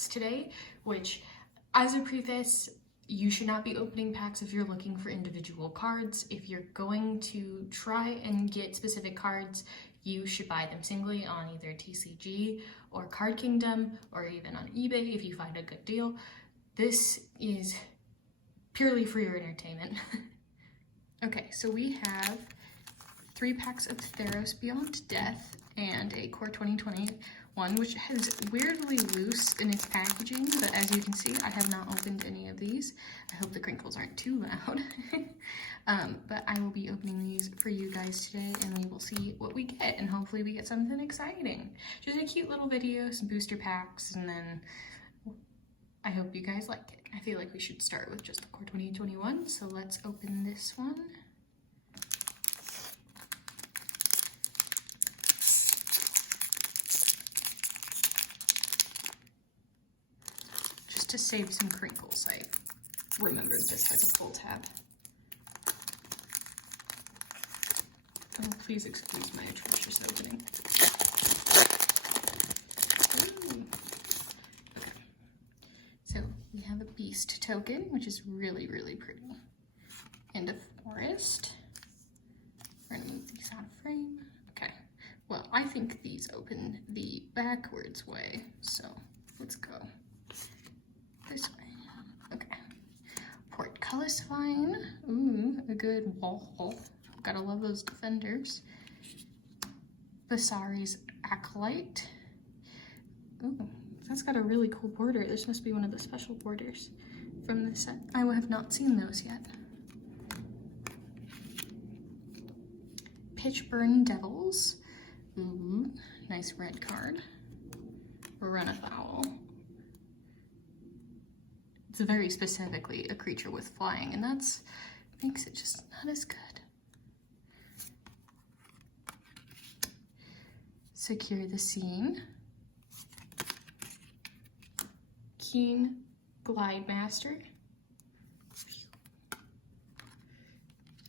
packs today, which, as a preface, you should not be opening packs if you're looking for individual cards. If you're going to try and get specific cards, you should buy them singly on either TCG or Card Kingdom, or even on eBay if you find a good deal. This is purely for your entertainment. Okay, so we have 3 packs of Theros Beyond Death and a Core 2021, which is weirdly loose in its packaging, but as you can see, I have not opened any of these. I hope the crinkles aren't too loud. But I will be opening these for you guys today, and we will see what we get, and hopefully we get something exciting. Just a cute little video, some booster packs, and then I hope you guys like it. I feel like we should start with just the Core 2021, so let's open this one. Just to save some crinkles, I remembered this has a pull tab. Oh, please excuse my atrocious opening. Ooh. Okay. So we have a beast token, which is really, really pretty. And a forest. We're gonna move these out of frame. Okay. Well, I think these open the backwards way, so let's go this way. Okay. Portcullis Vine. Ooh, a good wall. Gotta love those defenders. Basari's Acolyte. Ooh, that's got a really cool border. This must be one of the special borders from this set. I have not seen those yet. Pitchburn Devils. Ooh, nice red card. Run Afoul. It's very specifically a creature with flying, and that's makes it just not as good. Secure the Scene. Keen Glide Master.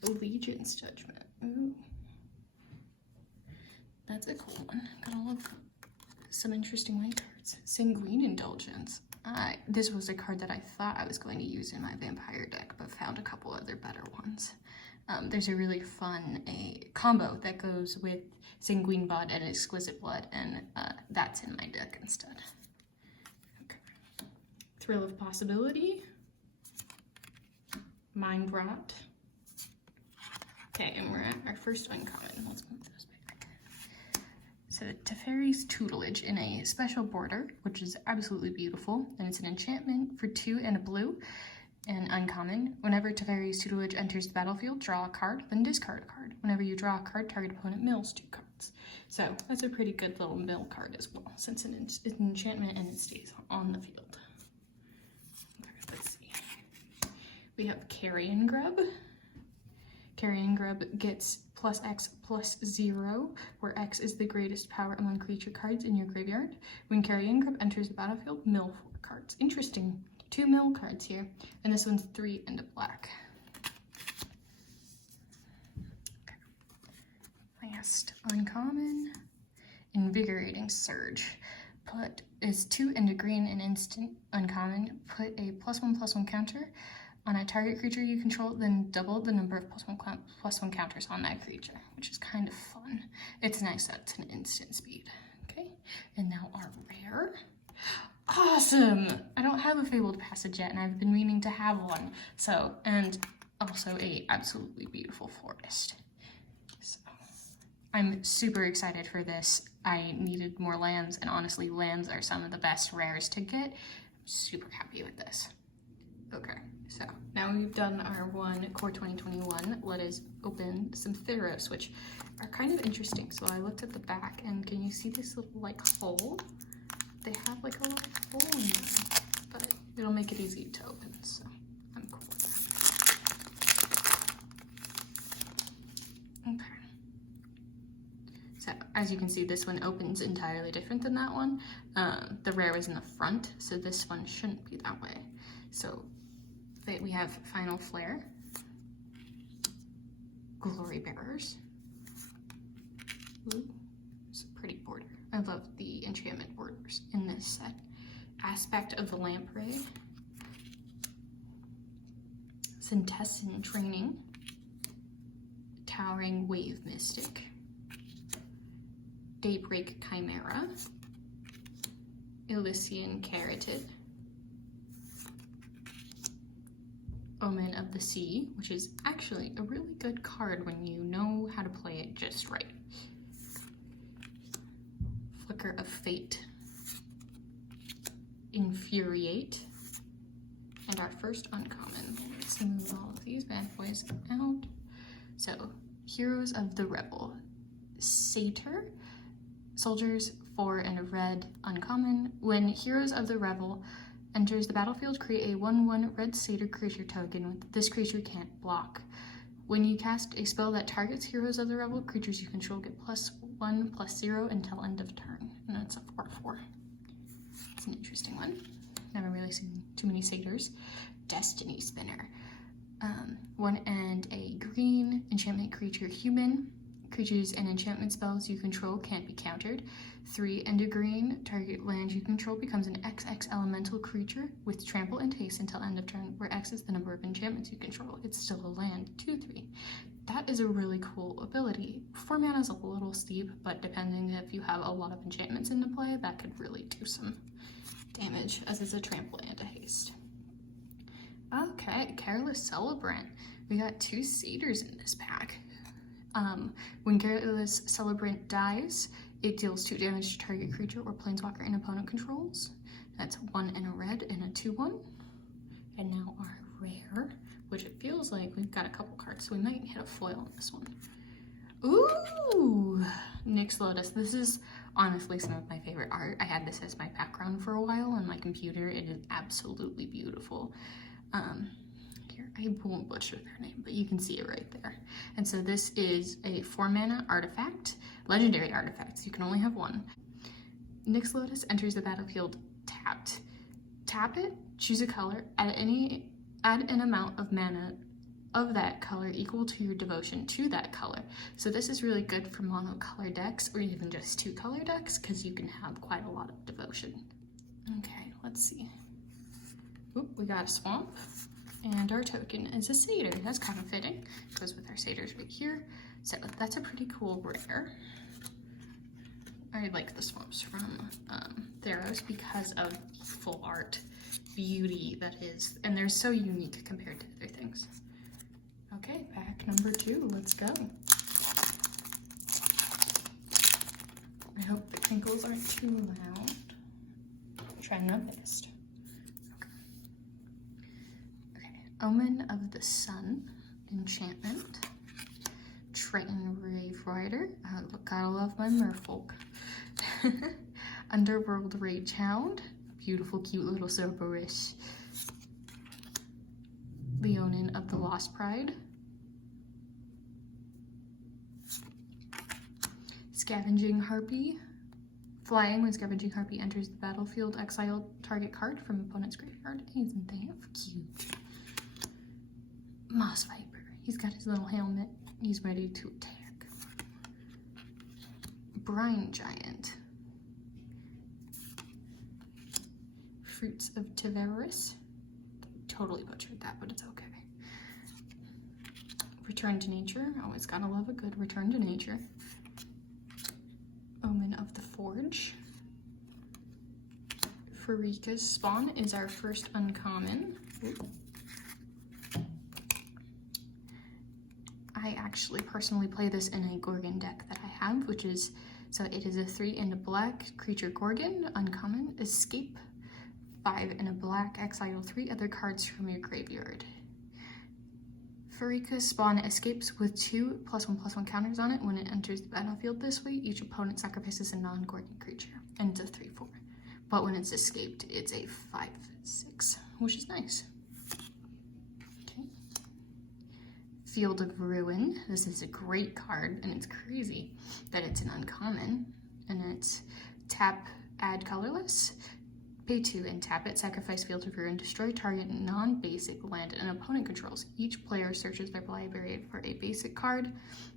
Allegiance Judgment. Ooh. That's a cool one. Gotta love some interesting white cards. Sanguine Indulgence. This was a card that I thought I was going to use in my vampire deck, but found a couple other better ones. There's a really fun combo that goes with Sanguine Blood and Exquisite Blood, and that's in my deck instead. Okay. Thrill of Possibility. Mind Rot. Okay, and we're at our first uncommon. Let's move those back. So Teferi's Tutelage in a special border, which is absolutely beautiful, and it's an enchantment for 2 and a blue. And uncommon, whenever Teferi's Tutelage enters the battlefield, draw a card, then discard a card. Whenever you draw a card, target opponent mills 2 cards. So that's a pretty good little mill card as well, since it's an enchantment and it stays on the field. Okay, let's see. We have Carrion Grub. Carrion Grub gets +X/+0, where X is the greatest power among creature cards in your graveyard. When Carrion Grub enters the battlefield, mill 4 cards. Interesting. 2 mill cards here, and this one's 3 and a black. Okay. Last uncommon, Invigorating Surge. Is 2 and a green and instant uncommon. Put a +1/+1 counter on a target creature you control, then double the number of +1/+1 counters on that creature, which is kind of fun. It's nice that it's an instant speed. Okay, and now our rare. Awesome! I don't have a Fabled Passage yet, and I've been meaning to have one. So, and also a absolutely beautiful forest. So, I'm super excited for this. I needed more lands, and honestly, lands are some of the best rares to get. I'm super happy with this. Okay, so now we've done our one Core 2021. Let us open some Theros, which are kind of interesting. So I looked at the back, and can you see this little like hole? They have like a little hole in them, but it'll make it easy to open, so I'm cool with that. Okay. So as you can see, this one opens entirely different than that one. The rare is in the front, so this one shouldn't be that way. So we have Final Flare, Glory Bearers. Ooh, it's a pretty border. I love the enchantment borders in this set. Aspect of the Lamprey, Centessan Training, Towering Wave Mystic, Daybreak Chimera, Elysian Carotid, Omen of the Sea, which is actually a really good card when you know how to play it just right. Flicker of Fate, Infuriate, and our first uncommon. Let's move all of these bad boys out. So, Heroes of the Revel, Satyr, soldiers 4 and a red uncommon. When Heroes of the Revel enters the battlefield, create a 1/1 red satyr creature token. This creature can't block. When you cast a spell that targets Heroes of the Revel, creatures you control get +1/+0 until end of turn. And that's a 4/4. It's an interesting one. Never really seen too many satyrs. Destiny Spinner. 1 and a green enchantment creature human. Creatures and enchantment spells you control can't be countered. 3 and a green, target land you control becomes an XX elemental creature with trample and haste until end of turn, where X is the number of enchantments you control. It's still a land. 2/3. That is a really cool ability. 4 mana is a little steep, but depending if you have a lot of enchantments into play, that could really do some damage, as is a trample and a haste. Okay, Careless Celebrant. We got 2 satyrs in this pack. When Careless Celebrant dies, it deals 2 damage to target creature or planeswalker an opponent controls. That's 1 and a red and a 2/1. And now our rare, which it feels like we've got a couple cards, so we might hit a foil on this one. Ooh, Nyx Lotus. This is honestly some of my favorite art. I had this as my background for a while on my computer. It is absolutely beautiful. Here, I won't butcher their name, but you can see it right there. And so this is a 4 mana artifact, legendary artifact, so you can only have 1. Nyx Lotus enters the battlefield tapped. Tap it, choose a color, add an amount of mana of that color equal to your devotion to that color. So this is really good for mono-color decks, or even just 2-color decks, because you can have quite a lot of devotion. Okay, let's see. Oop, we got a swamp, and our token is a satyr. That's kind of fitting. Goes with our satyrs right here. So that's a pretty cool rare. I like the swamps from Theros because of the full art beauty that is, and they're so unique compared to other things. Okay, pack number 2, let's go. I hope the tinkles aren't too loud. Try my best. Okay, Omen of the Sun, enchantment. Triton Rave Rider, gotta love my merfolk. Underworld Rage Hound, beautiful cute little Cerberus. Leonin of the Lost Pride. Scavenging Harpy. Flying, when Scavenging Harpy enters the battlefield, exile target card from opponent's graveyard. Isn't that cute? Moss Viper. He's got his little helmet. He's ready to attack. Brine Giant. Fruits of Theros. Totally butchered that, but it's okay. Return to Nature. Always gotta love a good return to nature. Omen of the Forge. Farika's Spawn is our first uncommon. I actually personally play this in a Gorgon deck that I have, which is, so it is a 3 and a black creature Gorgon, uncommon, escape. 5 and a black, exile 3 other cards from your graveyard. Farika's Spawn escapes with 2 +1/+1 counters on it. When it enters the battlefield this way, each opponent sacrifices a non-Gorgon creature, and it's a 3/4. But when it's escaped, it's a 5/6, which is nice. Okay. Field of Ruin. This is a great card, and it's crazy that it's an uncommon. And it's tap, add colorless. Pay 2 and tap it, sacrifice Field of Ruin, destroy target non-basic land an opponent controls. Each player searches their library for a basic card,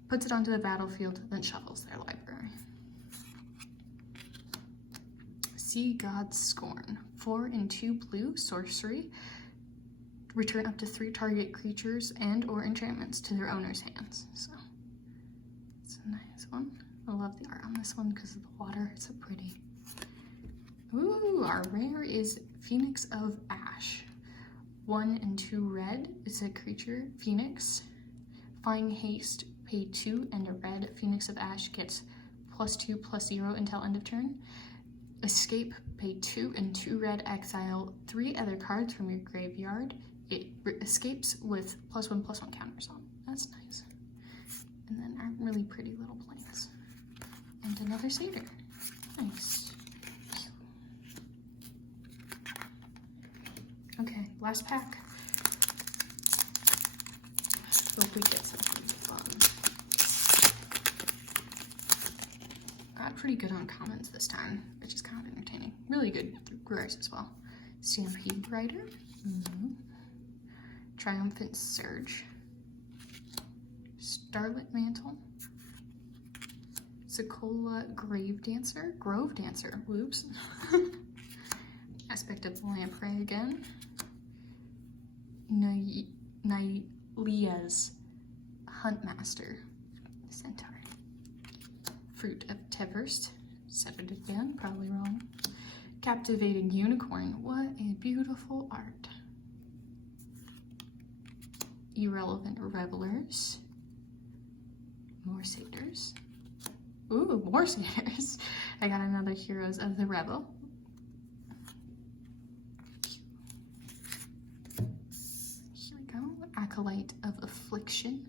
puts it onto the battlefield, then shuffles their library. Sea God's Scorn. 4 and 2 blue sorcery. Return up to 3 target creatures and or enchantments to their owner's hands. So it's a nice one. I love the art on this one because of the water. It's so pretty. Ooh, our rare is Phoenix of Ash. 1 and 2 red. It's a creature, Phoenix. Flying haste, pay 2 and a red. Phoenix of Ash gets +2/+0 until end of turn. Escape, pay 2 and 2 red. Exile 3 other cards from your graveyard. It escapes with +1/+1 counters on. That's nice. And then our really pretty little planes. And another satyr. Nice. Okay, last pack. Hope we get something fun. Got pretty good on commons this time, which is kind of entertaining. Really good rares as well. Stampede Rider. Triumphant Surge. Starlit Mantle. Sekolah Grove Dancer, whoops. Aspect of the Lamprey again. Nylea's Huntmaster Centaur. Fruit of Teverst, said it again, probably wrong. Captivating Unicorn, what a beautiful art. Irrelevant Revelers. More satyrs. Ooh, more satyrs. I got another Heroes of the Revel. Here we go. Acolyte of Affliction.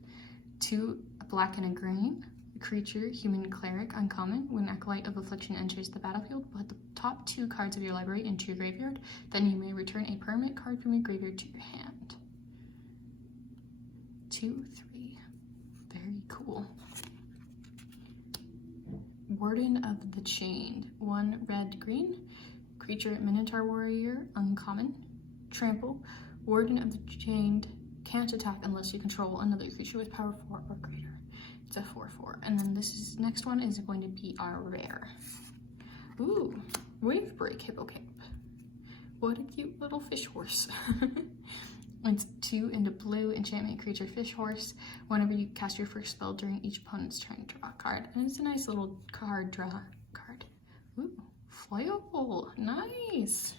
2, a black and a green. A creature, human cleric, uncommon. When Acolyte of Affliction enters the battlefield, put the top 2 cards of your library into your graveyard. Then you may return a permanent card from your graveyard to your hand. 2, 3. Very cool. Warden of the Chained. 1 red, green. Creature, Minotaur Warrior, uncommon. Trample. Warden of the Chained can't attack unless you control another creature with power 4 or greater. It's a 4/4. And then next one is going to be our rare. Ooh, Wavebreak Hippocamp. What a cute little fish horse. It's 2 and a blue enchantment creature, fish horse. Whenever you cast your first spell during each opponent's turn, draw a card. And it's a nice little card draw card. Ooh, foil, nice.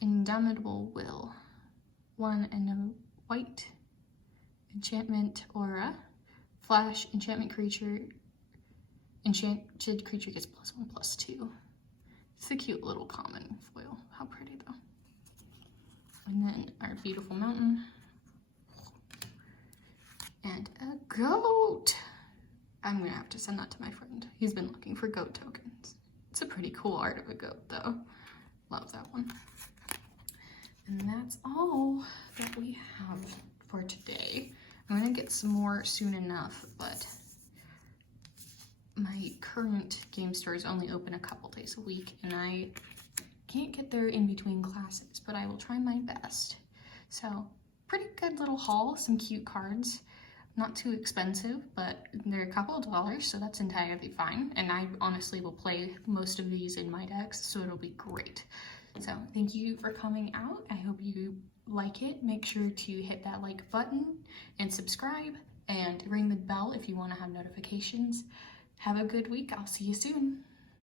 Indomitable Will. 1 and a white enchantment aura. Flash, enchantment creature. Enchanted creature gets +1/+2. It's a cute little common foil. How pretty though. And then our beautiful mountain. And a goat. I'm gonna have to send that to my friend. He's been looking for goat tokens. It's a pretty cool art of a goat though. Love that one. And that's all that we have for today. I'm gonna get some more soon enough, but my current game store is only open a couple days a week and I can't get there in between classes, but I will try my best. So pretty good little haul, some cute cards. Not too expensive, but they're a couple of dollars, so that's entirely fine. And I honestly will play most of these in my decks, so it'll be great. So thank you for coming out. I hope you like it. Make sure to hit that like button and subscribe and ring the bell if you want to have notifications. Have a good week. I'll see you soon.